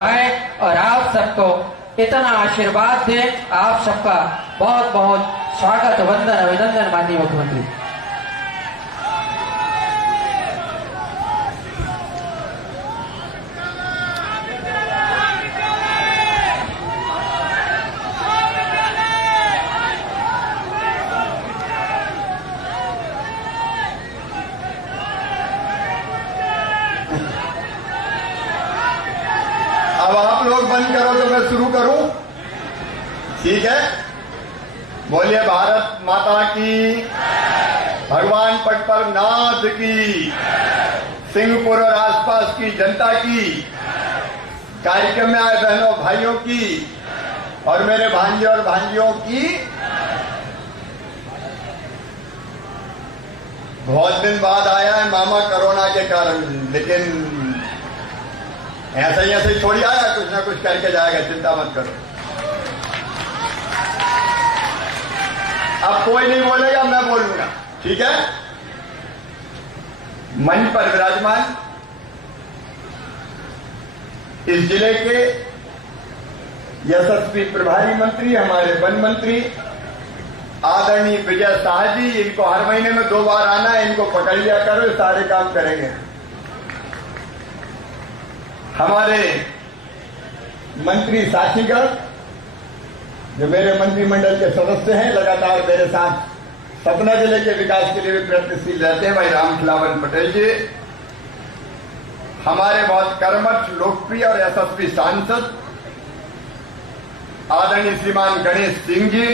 आए और आप सबको इतना आशीर्वाद दे। आप सबका बहुत बहुत स्वागत, वंदन, अभिनंदन माननीय मुख्यमंत्री। अब आप लोग बंद करो तो मैं शुरू करूं, ठीक है? बोलिए भारत माता की, भगवान पटपरनाथ की, सिंहपुर और आसपास की जनता की, कार्यक्रम में आए बहनों भाइयों की और मेरे भांजे और भांजियों की। बहुत दिन बाद आया है मामा कोरोना के कारण, लेकिन ऐसा ही थोड़ी आया, कुछ ना कुछ करके जाएगा, चिंता मत करो। अब कोई नहीं बोलेगा, मैं बोलूंगा, ठीक है? मंच पर विराजमान इस जिले के यशस्वी प्रभारी मंत्री, हमारे वन मंत्री आदरणीय विजय शाह जी, इनको हर महीने में 2 बार आना है, इनको पकड़ लिया करो, ये सारे काम करेंगे। हमारे मंत्री साथीगण जो मेरे मंत्रिमंडल के सदस्य हैं, लगातार मेरे साथ सतना जिले के विकास के लिए भी प्रयत्नशील रहते हैं, भाई रामखिलावन पटेल जी, हमारे बहुत कर्मठ, लोकप्रिय और यशस्वी सांसद आदरणीय श्रीमान गणेश सिंह जी,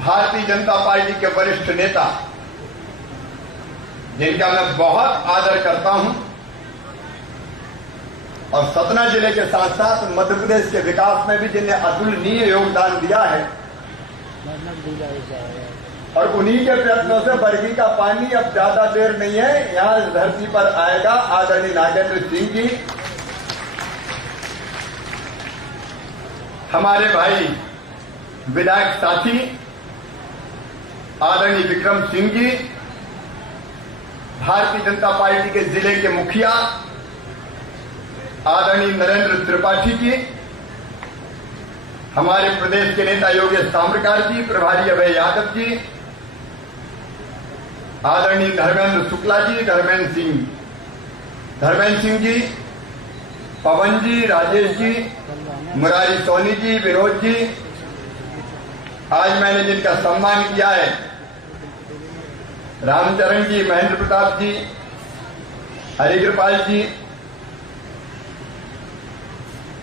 भारतीय जनता पार्टी के वरिष्ठ नेता जिनका मैं बहुत आदर करता हूं और सतना जिले के साथ साथ मध्य प्रदेश के विकास में भी जिन्हें अतुलनीय योगदान दिया है, और उन्हीं के प्रयत्नों से बरगी का पानी अब ज्यादा देर नहीं है, यहां इस धरती पर आएगा। आदरणीय नागेंद्र सिंह जी, हमारे भाई विधायक साथी आदरणीय विक्रम सिंह जी, भारतीय जनता पार्टी के जिले के मुखिया आदरणीय नरेंद्र त्रिपाठी जी, हमारे प्रदेश के नेता योगेश ताम्रकार जी, प्रभारी अभय यादव जी, आदरणीय धर्मेंद्र शुक्ला जी, धर्मेंद्र सिंह जी, पवन जी, राजेश जी, मुरारी सोनी जी, विनोद जी, आज मैंने जिनका सम्मान किया है, रामचरण जी, महेंद्र प्रताप जी, हरिकृपाल जी,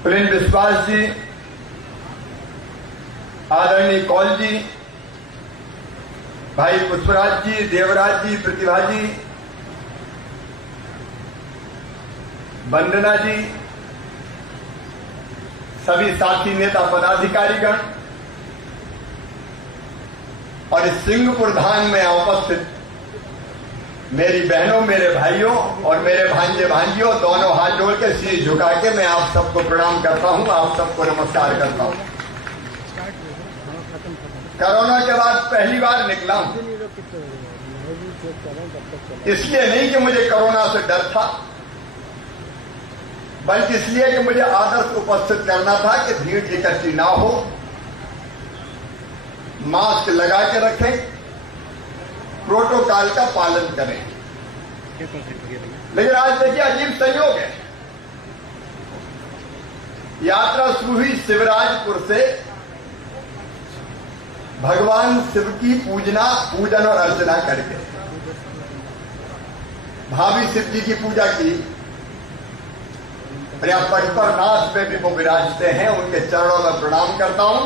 प्रिंस विश्वास जी, आदरणीय कौल जी, भाई पुष्पराज जी, देवराज जी, प्रतिभा जी, वंदना जी, सभी साथी नेता पदाधिकारीगण और इस सिंहपुर धाम में उपस्थित मेरी बहनों, मेरे भाइयों और मेरे भांजे भांजियों, दोनों हाथ जोड़ के सिर झुका के मैं आप सबको प्रणाम करता हूं, आप सबको नमस्कार करता हूं। कोरोना के बाद पहली बार निकला हूं, इसलिए नहीं कि मुझे कोरोना से डर था, बल्कि इसलिए कि मुझे आदर्श उपस्थित करना था कि भीड़ इकट्ठी ना हो, मास्क लगा के रखें, प्रोटोकॉल का पालन करें। लेकिन आज देखिए अजीब संयोग है, यात्रा शुरू हुई शिवराजपुर से, भगवान शिव की पूजन और अर्चना करके, भाभी शिव जी की पूजा की, पटपरनाथ पे भी वो विराजते हैं, उनके चरणों में प्रणाम करता हूं।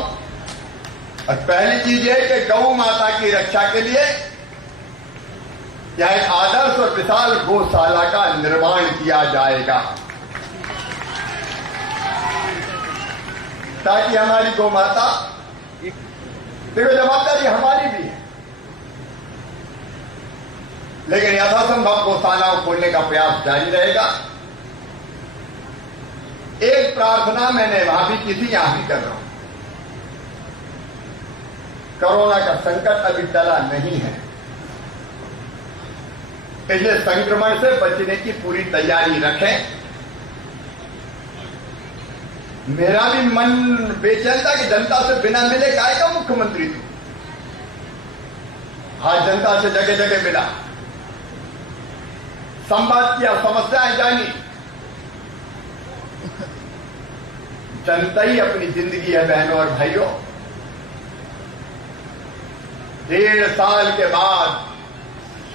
और पहली चीज है कि गौ माता की रक्षा के लिए यह एक आदर्श और विशाल गौशाला का निर्माण किया जाएगा, ताकि हमारी गौ माता, देखो जवाबदारी हमारी भी है, लेकिन यथासंभव गौशालाओं खोलने का प्रयास जारी रहेगा। एक प्रार्थना मैंने वहां भी की थी, यहां भी कर रहा हूं, कोरोना का संकट अभी टला नहीं है, इसलिए संक्रमण से बचने की पूरी तैयारी रखें। मेरा भी मन बेचैन था कि जनता से बिना मिले काय का मुख्यमंत्री तू। आज जनता से जगह जगह मिला, संवाद किया, समस्याएं जानी। जनता ही अपनी जिंदगी है बहनों और भाइयों। 1.5 साल के बाद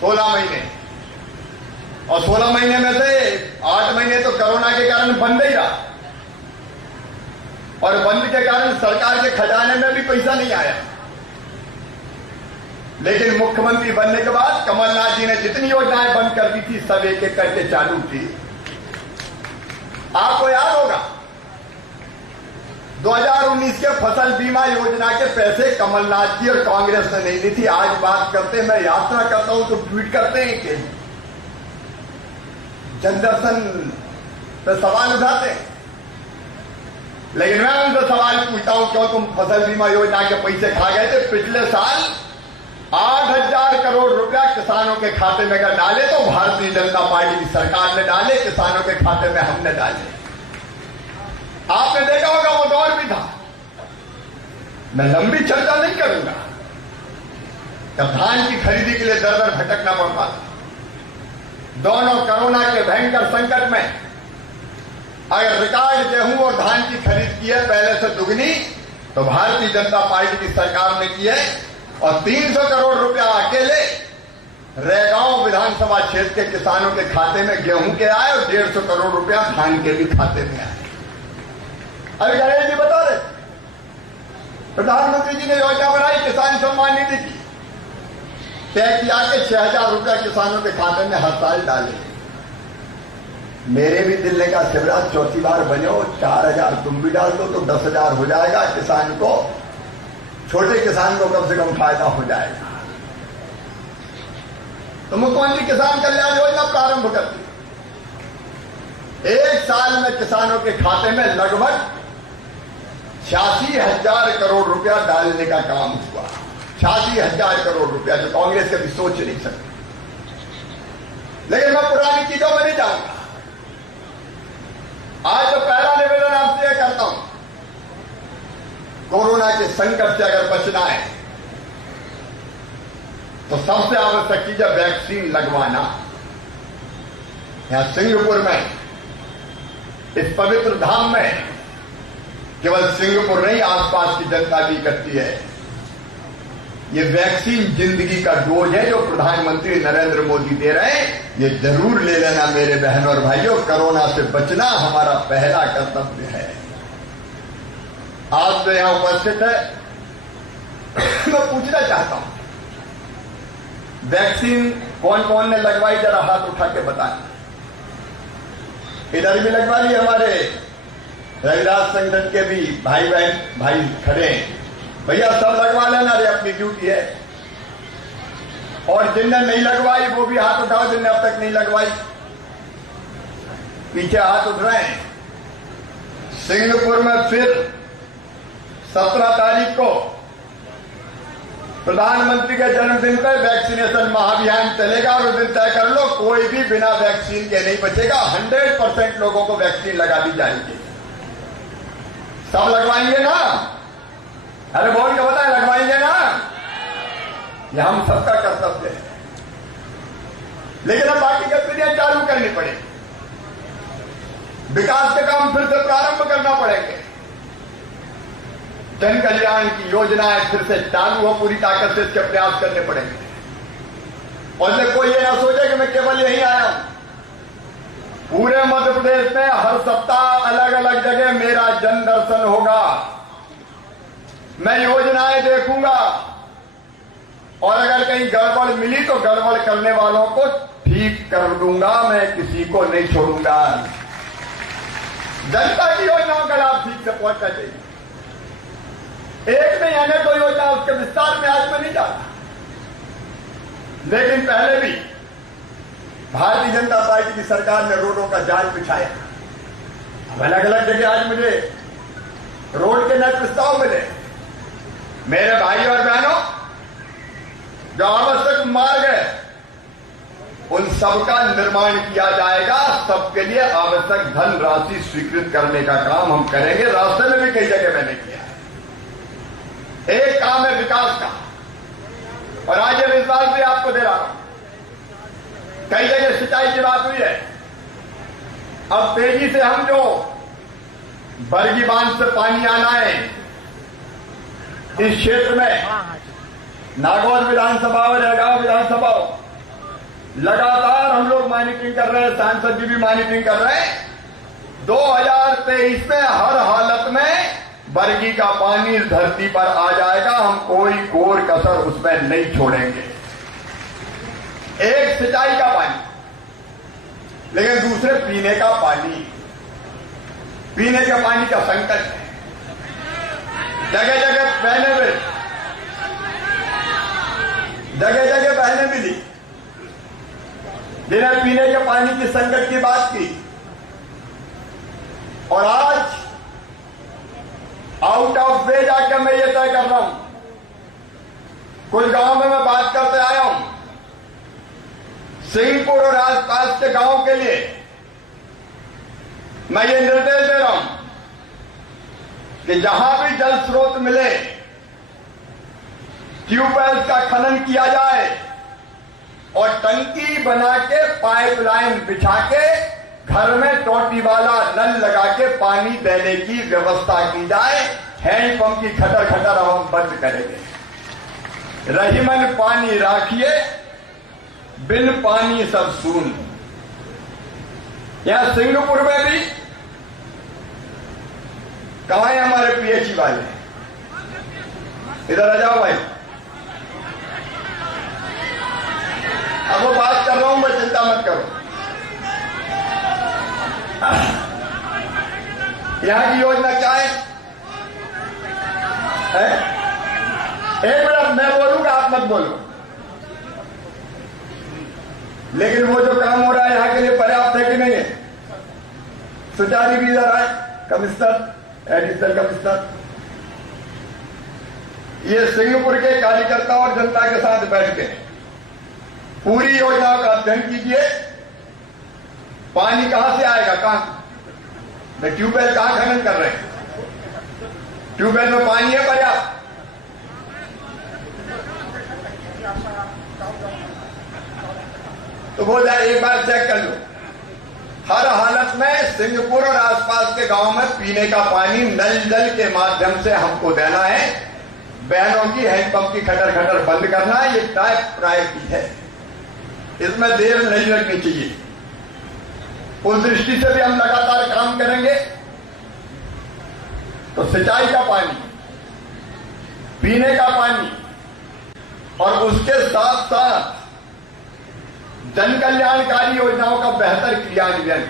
16 महीने, और 16 महीने में से 8 महीने तो कोरोना के कारण बंद ही रहा, और बंद के कारण सरकार के खजाने में भी पैसा नहीं आया। लेकिन मुख्यमंत्री बनने के बाद कमलनाथ जी ने जितनी योजनाएं बंद कर दी थी सब एक एक करके चालू की। आपको याद होगा 2019 के फसल बीमा योजना के पैसे कमलनाथ जी और कांग्रेस ने नहीं दी थी। आज बात करते, मैं यात्रा करता हूं तो ट्वीट करते हैं कि जनदर्शन पे सवाल उठाते हैं, लेकिन मैं उनसे सवाल पूछता हूं क्यों तुम फसल बीमा योजना के पैसे खा गए थे? पिछले साल 8,000 करोड़ रुपया किसानों के खाते में अगर डाले तो भारतीय जनता पार्टी की सरकार ने डाले, किसानों के खाते में हमने डाले। आपने देखा होगा वो दौर भी था। मैं लंबी चर्चा नहीं करूंगा। जब धान की खरीदी के लिए दर दर भटकना पड़ता था, दोनों कोरोना के भयंकर संकट में अगर रिकॉर्ड गेहूं और धान की खरीद की है पहले से दुगनी, तो भारतीय जनता पार्टी की सरकार ने की है। और 300 करोड़ रुपया अकेले रेगांव विधानसभा क्षेत्र के किसानों के खाते में गेहूं के आए और 150 करोड़ रुपया धान के भी खाते में आए। अभी गणेश जी बता रहे, प्रधानमंत्री जी ने योजना बनाई किसान सम्मान निधि की, तय किया कि 6,000 रुपया किसानों के खाते में हर साल डाले। मेरे भी दिल ने कहा शिवराज चौथी बार बने हो, 4,000 तुम भी डाल दो तो 10,000 हो जाएगा। किसान को, छोटे किसान को कम से कम फायदा हो जाएगा। तो मुख्यमंत्री किसान कल्याण योजना प्रारंभ कर दी। 1 साल में किसानों के खाते में लगभग 86,000 करोड़ रुपया डालने का काम हुआ। 86,000 करोड़ रुपया, जो कांग्रेस कभी सोच नहीं सकती। लेकिन मैं पुरानी चीजों में नहीं जाऊंगा। आज तो पहला निवेदन आपसे यह करता हूं, कोरोना के संकट से अगर बचना है तो सबसे आवश्यक चीज है वैक्सीन लगवाना। यहां सिंगापुर में, इस पवित्र धाम में, केवल सिंगापुर नहीं आसपास की जनता भी करती है। ये वैक्सीन जिंदगी का डोज है जो प्रधानमंत्री नरेंद्र मोदी दे रहे हैं। ये जरूर ले लेना मेरे बहनों और भाइयों। कोरोना से बचना हमारा पहला कर्तव्य है। आप जो यहां उपस्थित है, मैं पूछना चाहता हूं, वैक्सीन कौन कौन ने लगवाई? जरा हाथ उठा के बताएं। इधर भी लगवा ली, हमारे रविराज संगठन के भी भाई खड़े हैं। भैया सब लगवा लेना रे, अपनी ड्यूटी है। और जिनने नहीं लगवाई वो भी हाथ उठाओ, जिनने अब तक नहीं लगवाई। पीछे हाथ उठ रहे हैं। सिंगापुर में फिर 17 तारीख को प्रधानमंत्री के जन्मदिन पर वैक्सीनेशन महाअभियान चलेगा और उस दिन तय कर लो कोई भी बिना वैक्सीन के नहीं बचेगा। 100% लोगों को वैक्सीन लगा दी जाएगी। सब लगवाएंगे ना? अरे बोल के बताएं, लगवाएंगे ना? यह हम सबका कर्तव्य है। लेकिन अब बाकी गतिविधियां चालू करनी पड़ेगी। विकास के काम फिर से प्रारंभ करना पड़ेंगे। जन कल्याण की योजनाएं फिर से चालू हो, पूरी ताकत से इसके प्रयास करने पड़ेंगे। और मैं कोई ये ना सोचे कि मैं केवल यहीं आया हूं। पूरे मध्य प्रदेश में हर सप्ताह अलग अलग जगह मेरा जन दर्शन होगा। मैं योजनाएं देखूंगा और अगर कहीं गड़बड़ मिली तो गड़बड़ करने वालों को ठीक कर दूंगा। मैं किसी को नहीं छोड़ूंगा। जनता की योजनाओं का लाभ ठीक से पहुंचना चाहिए। एक नहीं अनेक कोई योजना, उसके विस्तार में आज मैं नहीं जाता। लेकिन पहले भी भारतीय जनता पार्टी की सरकार ने रोडों का जाल बिछाया। अलग अलग जगह आज मुझे रोड के नए प्रस्ताव मिले। मेरे भाई और बहनों, जो आवश्यक मार्ग है उन सबका निर्माण किया जाएगा। सबके लिए आवश्यक धनराशि स्वीकृत करने का काम हम करेंगे। रास्ते में भी कई जगह मैंने किया है। एक काम है विकास का, और आज ये विश्वास भी आपको दे रहा हूं। कई जगह सिंचाई की बात हुई है। अब तेजी से हम जो बरगी बांध से पानी आना है इस क्षेत्र में, नागौर विधानसभा और जलगांव विधानसभा, लगातार हम लोग मॉनिटरिंग कर रहे हैं, सांसद जी भी मॉनिटरिंग कर रहे हैं। 2023 में हर हालत में बरगी का पानी इस धरती पर आ जाएगा। हम कोई कोर कसर उसमें नहीं छोड़ेंगे। एक सिंचाई का पानी, लेकिन दूसरे पीने का पानी। पीने के पानी का संकट है, जगह जगह बहने मिली, जगह जगह बहने मिली, जिन्हें पीने के पानी की संकट की बात की। और आज आउट ऑफ वे जाकर मैं ये तय कर रहा हूं, कुछ गांव में मैं बात करते आया हूं, सिंहपुर और आसपास के गांव के लिए मैं ये निर्देश दे रहा हूं कि जहां भी जल स्रोत मिले, ट्यूबवेल का खनन किया जाए और टंकी बना के पाइपलाइन बिछा के घर में टोटी वाला नल लगा के पानी देने की व्यवस्था की जाए। हैंडपंप की खटर खटर अब हम बंद करेंगे। रहीमन पानी राखिए, बिन पानी सब सून। यहां सिंगापुर में भी कहां है हमारे पीएचई वाले? इधर आ जाओ भाई। अब वो बात कर रहा हूं मैं, चिंता मत करो। यहां की योजना क्या है? एक मिनट मैं बोलूंगा, आप मत बोलो। लेकिन वो जो काम हो रहा है यहां के लिए पर्याप्त है कि नहीं है? सुचारी भी इधर आए, कमिश्नर, एडिशनल कमिश्नर। ये सिंगापुर के कार्यकर्ताओं और जनता के साथ बैठ के पूरी योजनाओं का अध्ययन कीजिए। पानी कहां से आएगा? कहां? ट्यूबवेल कहां खनन कर रहे हैं? ट्यूबवेल में पानी है पर्याप्त? तो वो जाए एक बार चेक कर लो। हर हालत में सिंगापुर और आसपास के गांव में पीने का पानी नल जल के माध्यम से हमको देना है। बहनों की हैंडपंप की खटर खटर बंद करना है। ये टॉप प्रायोरिटी है, इसमें देर नहीं लगनी चाहिए। उस दृष्टि से भी हम लगातार काम करेंगे। तो सिंचाई का पानी, पीने का पानी और उसके साथ साथ जन कल्याणकारी योजनाओं का बेहतर क्रियान्वयन।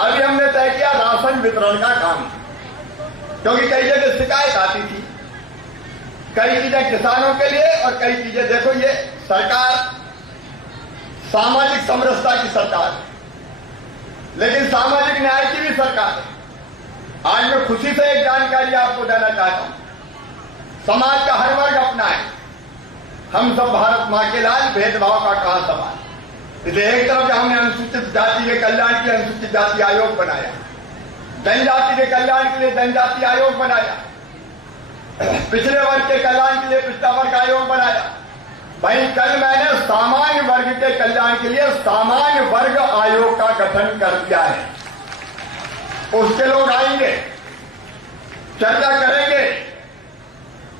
अभी हमने तय किया राशन वितरण का काम, क्योंकि कई जगह शिकायत आती थी। कई चीजें किसानों के लिए और कई चीजें, देखो ये सरकार सामाजिक समरसता की सरकार है, लेकिन सामाजिक न्याय की भी सरकार है। आज मैं खुशी से एक जानकारी आपको देना चाहता हूं। समाज का हर वर्ग अपना है। हम सब भारत मां के लाल, भेदभाव का कहां सवाल। इसलिए एक तरफ हमने अनुसूचित जाति के कल्याण के लिए अनुसूचित जाति आयोग बनाया, जनजाति के कल्याण के लिए जनजाति आयोग बनाया, पिछड़े वर्ग के कल्याण के लिए पिछड़ा वर्ग आयोग बनाया। भाई कल मैंने सामान्य वर्ग के कल्याण के लिए सामान्य वर्ग आयोग का गठन कर दिया है। उसके लोग आएंगे, चर्चा करेंगे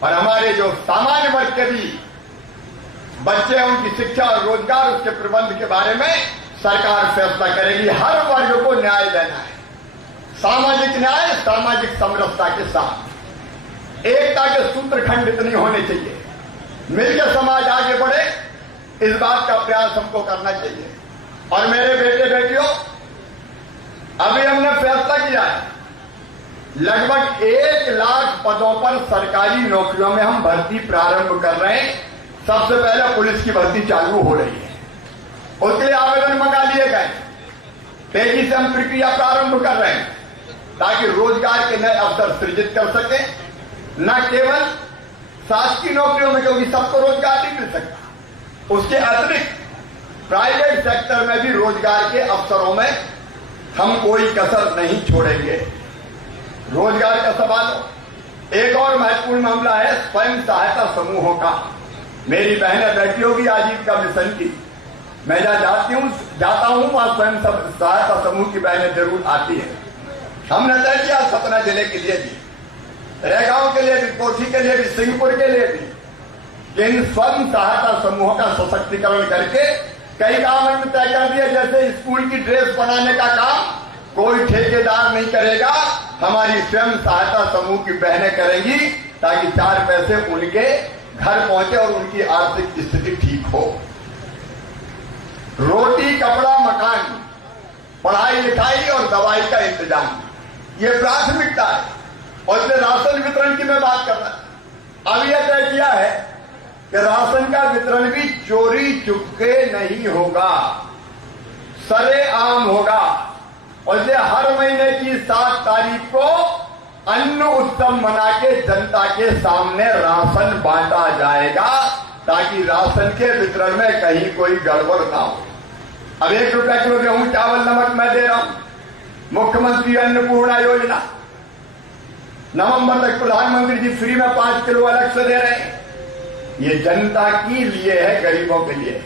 और हमारे जो सामान्य वर्ग के भी बच्चे हैं उनकी शिक्षा और रोजगार, उसके प्रबंध के बारे में सरकार फैसला करेगी। हर वर्ग को न्याय देना है, सामाजिक न्याय, सामाजिक समरसता के साथ। एकता के सूत्र खंडित नहीं होने चाहिए। मिलकर समाज आगे बढ़े, इस बात का प्रयास हमको करना चाहिए। और मेरे बेटे बेटियों, अभी हमने फैसला किया है लगभग 1 लाख पदों पर सरकारी नौकरियों में हम भर्ती प्रारंभ कर रहे हैं। सबसे पहले पुलिस की भर्ती चालू हो रही है, उसके लिए आवेदन मंगा लिए गए। तेजी से हम प्रक्रिया प्रारंभ कर रहे हैं ताकि रोजगार के नए अवसर सृजित कर सके। न केवल शासकीय नौकरियों में, क्योंकि सबको रोजगार नहीं मिल सकता, उसके अतिरिक्त प्राइवेट सेक्टर में भी रोजगार के अवसरों में हम कोई कसर नहीं छोड़ेंगे। रोजगार का सवाल हो। एक और महत्वपूर्ण मामला है स्वयं सहायता समूहों का। मेरी बहनें बैठी होगी आजीविका मिशन की, मैं जहां जाता हूं वहां स्वयं सहायता समूह की बहनें जरूर आती है। हमने तय किया सतना जिले के लिए भी, रेगांव के लिए भी, कोठी के लिए भी, सिंहपुर के लिए भी, इन स्वयं सहायता समूहों का सशक्तिकरण करके कई काम हमने तय कर दिया। जैसे स्कूल की ड्रेस बनाने का काम कोई ठेकेदार नहीं करेगा, हमारी स्वयं सहायता समूह की बहनें करेंगी, ताकि 4 पैसे उनके घर पहुंचे और उनकी आर्थिक स्थिति ठीक हो। रोटी, कपड़ा, मकान, पढ़ाई लिखाई और दवाई का इंतजाम, ये प्राथमिकता है। और इसलिए राशन वितरण की मैं बात कर रहा हूं। अब यह तय किया है कि राशन का वितरण भी चोरी चुपके नहीं होगा, सरेआम होगा। और इसलिए हर महीने की 7 तारीख को अन्न उत्सव मना के जनता के सामने राशन बांटा जाएगा, ताकि राशन के वितरण में कहीं कोई गड़बड़ ना हो। अब 1 रुपया किलो गेहूं, चावल, नमक मैं दे रहा हूं। मुख्यमंत्री अन्नपूर्णा योजना, नवंबर तक प्रधानमंत्री जी फ्री में 5 किलो अलग से दे रहे हैं। ये जनता के लिए है, गरीबों के लिए।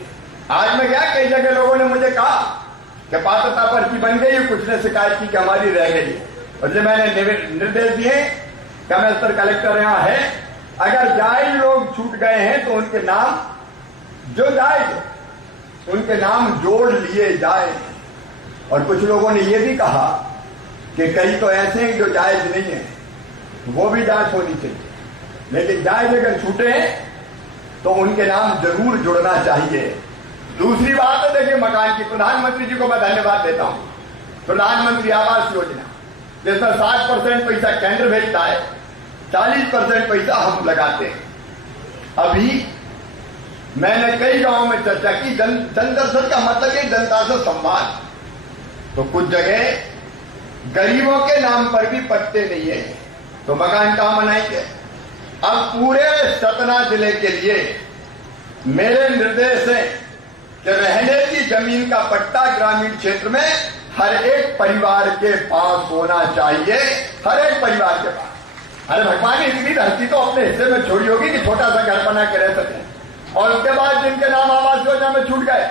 आज मैं गया, कई जगह लोगों ने मुझे कहा कि पात्रता पर्ची बन गई, कुछ ने शिकायत की कि हमारी रह गई। और जब मैंने निर्देश दिए, कमिश्नर कलेक्टर यहां है, अगर जायज लोग छूट गए हैं तो उनके नाम, जो जायज उनके नाम जोड़ लिए जाए। और कुछ लोगों ने यह भी कहा कि कई तो ऐसे हैं जो जायज नहीं है, वो भी जांच होनी चाहिए। लेकिन जायज अगर छूटे हैं तो उनके नाम जरूर जुड़ना चाहिए। दूसरी बात है, देखिए मकान की, प्रधानमंत्री जी को मैं धन्यवाद देता हूं। प्रधानमंत्री आवास योजना, जिसमें 60% पैसा केंद्र भेजता है, 40% पैसा हम लगाते हैं। अभी मैंने कई गांवों में चर्चा की, जन दर्शन का मतलब है जनता से संवाद। तो कुछ जगह गरीबों के नाम पर भी पट्टे नहीं है, तो मकान कहां बनाएंगे? अब पूरे सतना जिले के लिए मेरे निर्देश है कि रहने की जमीन का पट्टा ग्रामीण क्षेत्र में हर एक परिवार के पास होना चाहिए, हर एक परिवार के पास। अरे भगवान ने इतनी धरती तो अपने हिस्से में छोड़ी होगी कि छोटा सा घर बना के रह सके। और उसके बाद जिनके नाम आवास योजना में छूट गए,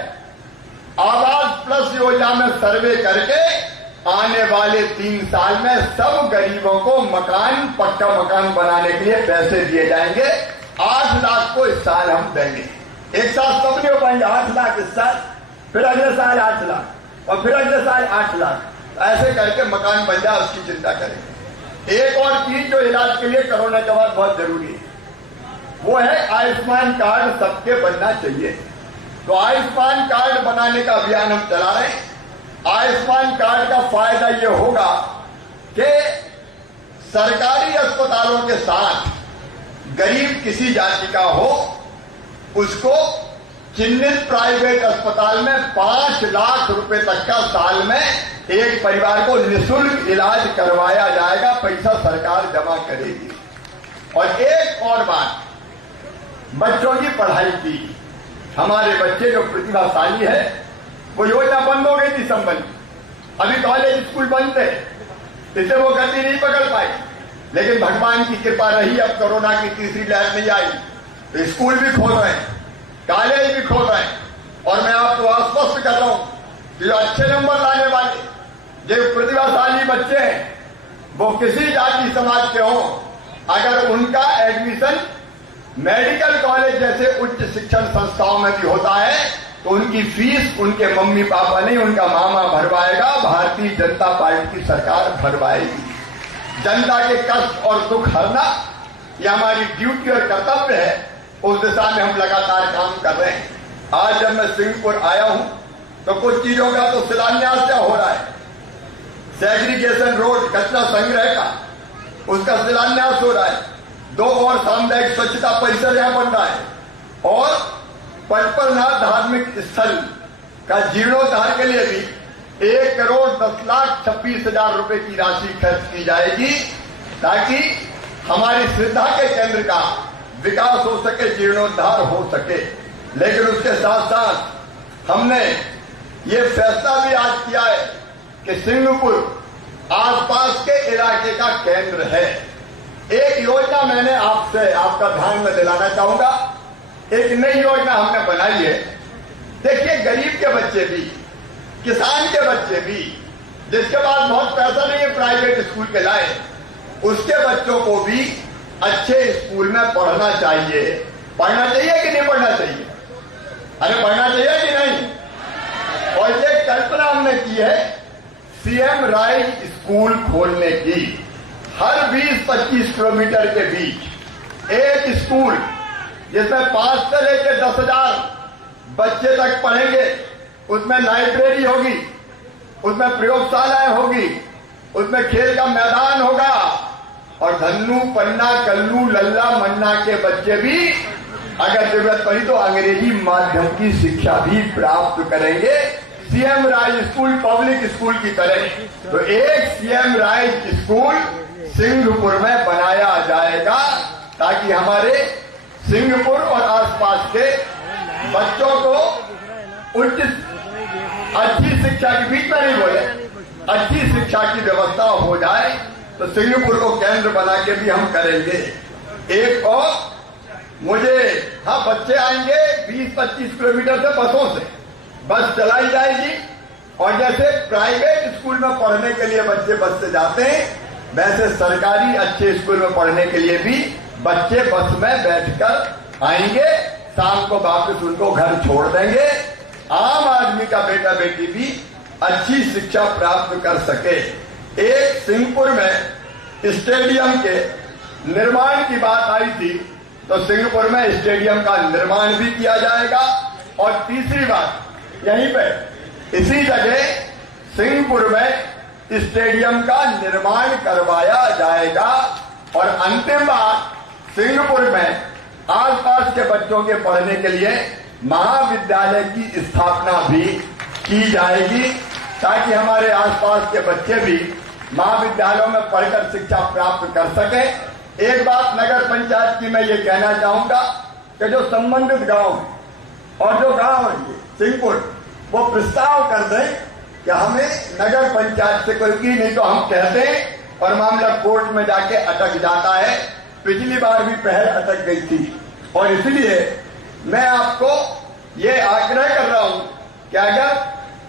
आवास प्लस योजना में सर्वे करके आने वाले 3 साल में सब गरीबों को मकान, पक्का मकान बनाने के लिए पैसे दिए जाएंगे। 8 लाख को इस साल हम देंगे। एक साथ सब नहीं हो पाएंगे, 8 लाख इस साल, फिर अगले साल 8 लाख और फिर अगले साल 8 लाख, ऐसे करके मकान बन जाए, उसकी चिंता करेंगे। एक और चीज जो इलाज के लिए कोरोना के बाद बहुत जरूरी है, वो है आयुष्मान कार्ड सबके बनना चाहिए। तो आयुष्मान कार्ड बनाने का अभियान हम चला रहे हैं। आयुष्मान कार्ड का फायदा ये होगा कि सरकारी अस्पतालों के साथ गरीब किसी जाति का हो, उसको चिन्हित प्राइवेट अस्पताल में 5 लाख रुपए तक का साल में एक परिवार को निःशुल्क इलाज करवाया जाएगा, पैसा सरकार जमा करेगी। और एक और बात, बच्चों की पढ़ाई की, हमारे बच्चे जो प्रतिभाशाली है, वो योजना बंद हो गई थी संबंध, अभी कॉलेज स्कूल बंद थे, इससे वो गति नहीं पकड़ पाई। लेकिन भगवान की कृपा रही, अब कोरोना की तीसरी लहर नहीं आई, तो स्कूल भी खोल रहे हैं, कॉलेज भी खोल रहे हैं। और मैं आपको आश्वस्त कर रहा हूं कि जो अच्छे नंबर लाने वाले, जो प्रतिभाशाली बच्चे हैं, वो किसी जाति समाज के हों, अगर उनका एडमिशन मेडिकल कॉलेज जैसे उच्च शिक्षण संस्थाओं में भी होता है, तो उनकी फीस उनके मम्मी पापा नहीं, उनका मामा भरवाएगा, भारतीय जनता पार्टी की सरकार भरवाएगी। जनता के कष्ट और दुख हरना यह हमारी ड्यूटी और कर्तव्य है, उस दिशा में हम लगातार काम कर रहे हैं। आज जब मैं सिंहपुर आया हूं तो कुछ चीजों का तो शिलान्यास क्या हो रहा है, सेग्रीगेशन रोड कचरा संग्रह का, उसका शिलान्यास हो रहा है। 2 और सामुदायिक स्वच्छता परिसर यहां बन रहा है, और पटपरनाथ धार्मिक स्थल का जीर्णोद्धार के लिए भी 1,10,26,000 रुपए की राशि खर्च की जाएगी, ताकि हमारी श्रद्धा के केंद्र का विकास हो सके, जीर्णोद्धार हो सके। लेकिन उसके साथ साथ हमने ये फैसला भी आज किया है कि सिंहपुर आसपास के इलाके का केंद्र है। एक योजना मैंने आपसे आपका ध्यान में दिलाना चाहूंगा। एक नई योजना हमने बनाई है। देखिए, गरीब के बच्चे भी, किसान के बच्चे भी, जिसके पास बहुत पैसा नहीं है प्राइवेट स्कूल के लाए, उसके बच्चों को भी अच्छे स्कूल में पढ़ना चाहिए। पढ़ना चाहिए कि नहीं पढ़ना चाहिए? अरे पढ़ना चाहिए कि नहीं? और ये कल्पना हमने की है सीएम राइज स्कूल खोलने की। हर 20-25 किलोमीटर के बीच एक स्कूल जिसमें 5 से लेकर 10,000 बच्चे तक पढ़ेंगे। उसमें लाइब्रेरी होगी, उसमें प्रयोगशालाएं होगी, उसमें खेल का मैदान होगा और धन्नू पन्ना कल्लू लल्ला मन्ना के बच्चे भी अगर जरूरत पड़ी तो अंग्रेजी माध्यम की शिक्षा भी प्राप्त करेंगे, CM rise school public school की तरह। तो एक सीएम राइज स्कूल सिंहपुर में बनाया जाएगा ताकि हमारे सिंहपुर और आसपास के बच्चों को उच्च अच्छी शिक्षा की, बीच में नहीं बोले, अच्छी शिक्षा की व्यवस्था हो जाए। तो सिंहपुर को केंद्र बना के भी हम करेंगे। एक और मुझे, हाँ, बच्चे आएंगे 20-25 किलोमीटर से बसों से, बस चलाई जाएगी और जैसे प्राइवेट स्कूल में पढ़ने के लिए बच्चे बस से जाते हैं, वैसे सरकारी अच्छे स्कूल में पढ़ने के लिए भी बच्चे बस में बैठकर आएंगे। शाम को वापस उनको घर छोड़ देंगे। आम आदमी का बेटा बेटी भी अच्छी शिक्षा प्राप्त कर सके। एक सिंहपुर में स्टेडियम के निर्माण की बात आई थी, तो सिंहपुर में स्टेडियम का निर्माण भी किया जाएगा। और तीसरी बात, यहीं पे इसी जगह सिंहपुर में स्टेडियम का निर्माण करवाया जाएगा। और अंतिम बात, सिंहपुर में आसपास के बच्चों के पढ़ने के लिए महाविद्यालय की स्थापना भी की जाएगी ताकि हमारे आसपास के बच्चे भी महाविद्यालयों में पढ़कर शिक्षा प्राप्त कर सकें। एक बात नगर पंचायत की मैं ये कहना चाहूंगा कि जो संबंधित गांव और जो गांव है सिंहपुर, वो प्रस्ताव कर दें कि हमें नगर पंचायत से कोई की, नहीं तो हम कहते हैं और मामला कोर्ट में जाके अटक जाता है। पिछली बार भी पहल अटक गई थी और इसलिए मैं आपको ये आग्रह कर रहा हूं कि अगर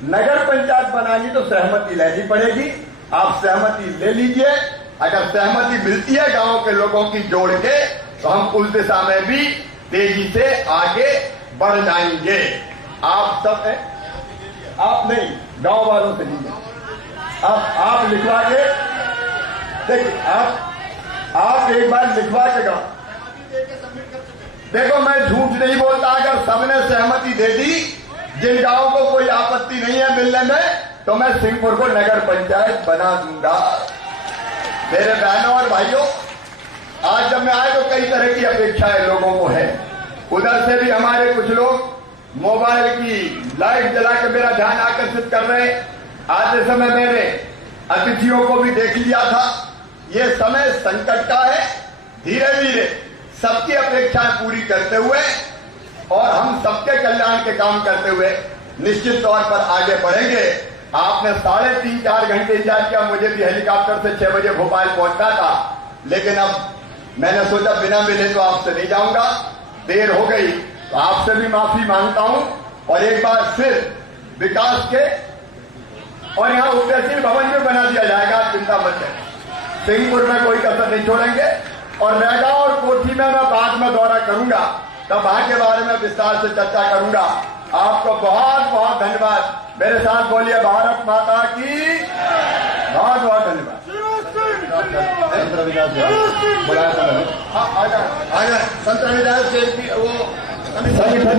नगर पंचायत बनानी तो सहमति लेनी पड़ेगी। आप सहमति ले लीजिए। अगर सहमति मिलती है गांव के लोगों की जोड़ के, तो हम उस दिशा में भी तेजी से आगे बढ़ जाएंगे। आप सब हैं, आप नहीं, गांव वालों से लीजिए। आप लिखवा के देखिए, आप एक बार लिखवा के गांव, देखो मैं झूठ नहीं बोलता। अगर सबने सहमति दे दी, जिन गांवों को कोई आपत्ति नहीं है मिलने में, तो मैं सिंहपुर को नगर पंचायत बना दूंगा। मेरे बहनों और भाइयों, आज जब मैं आए तो कई तरह की अपेक्षाएं लोगों को है। उधर से भी हमारे कुछ लोग मोबाइल की लाइट जला के मेरा ध्यान आकर्षित कर रहे। आते समय मेरे अतिथियों को भी देख लिया था। ये समय संकट का है। धीरे धीरे सबकी अपेक्षाएं पूरी करते हुए और हम सबके कल्याण के काम करते हुए निश्चित तौर पर आगे बढ़ेंगे। आपने 3.5-4 घंटे इंतजार किया। मुझे भी हेलीकॉप्टर से 6 बजे भोपाल पहुंचना था, लेकिन अब मैंने सोचा बिना मिले तो आपसे नहीं जाऊंगा। देर हो गई तो आपसे भी माफी मांगता हूं। और एक बार फिर विकास के और यहाँ उपतहसील भवन भी बना दिया जाएगा, चिंता मत करें। सिंहपुर में कोई कसर नहीं छोड़ेंगे। और नैगा और कोठी में मैं बाद में दौरा करूंगा, तब वहां के बारे में विस्तार से चर्चा करूंगा। आपको बहुत बहुत धन्यवाद। मेरे साथ बोलिए भारत माता की। बहुत बहुत धन्यवाद। आ जाए संत रविदास जयंती, वो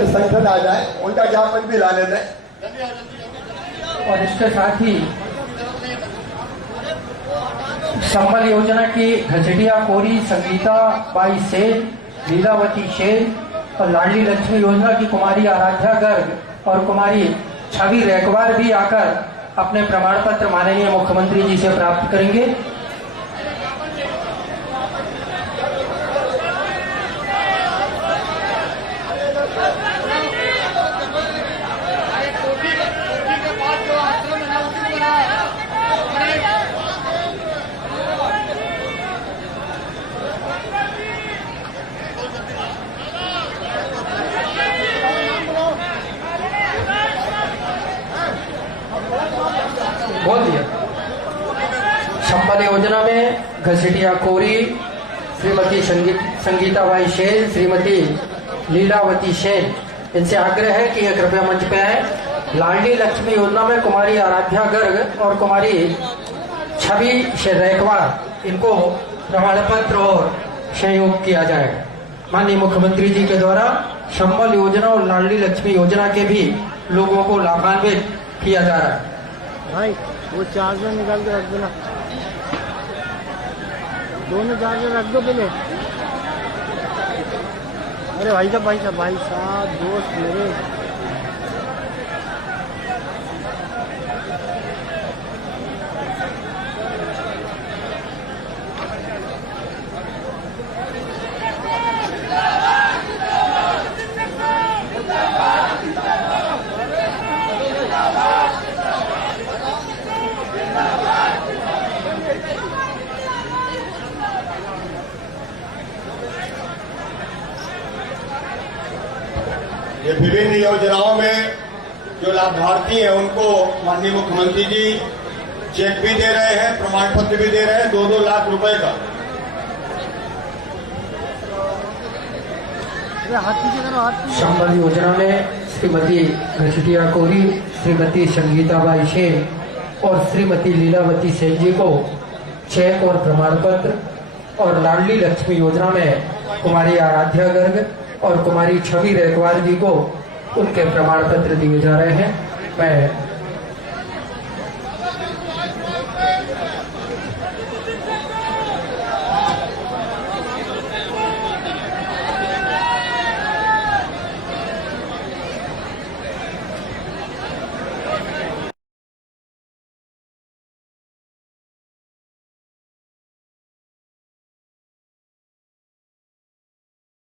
संगठन आ जाए, उनका ज्ञापन भी लाने दें। और इसके साथ ही संबल योजना की घचड़िया कोरी संगीता बाई सेन, लीलावती सेन और लाडली लक्ष्मी योजना की कुमारी आराध्या गर्ग और कुमारी छवि रैकवार भी आकर अपने प्रमाण पत्र माननीय मुख्यमंत्री जी से प्राप्त करेंगे। संबल योजना में घसीटिया कोरी श्रीमती संगीताबाई सेन, श्रीमती लीलावती सेन, इनसे आग्रह है कि ये कृपया मंच पे आए। लाडली लक्ष्मी योजना में कुमारी आराध्या गर्ग और कुमारी छवि रैकवार, इनको प्रमाण पत्र और सहयोग किया जाएगा। माननीय मुख्यमंत्री जी के द्वारा संबल योजना और लाडली लक्ष्मी योजना के भी लोगों को लाभान्वित किया जा रहा है। भाई वो चार्जर निकाल के रख देना, दोनों चार्जर रख दो पहले। अरे भाई साहब दोस्त मेरे, ये विभिन्न योजनाओं में जो लाभार्थी हैं उनको माननीय मुख्यमंत्री जी चेक भी दे रहे हैं, प्रमाण पत्र भी दे रहे हैं 2-2 लाख रुपए का। हाथ पीछे करो, हाथ पीछे। संबल योजना में श्रीमती घसीटिया कोरी, श्रीमती संगीताबाई सेन और श्रीमती लीलावती सेन जी को चेक और प्रमाण पत्र, और लाडली लक्ष्मी योजना में कुमारी आराध्या गर्ग और कुमारी छवि रैकवार जी को उनके प्रमाण पत्र दिए जा रहे हैं। मैं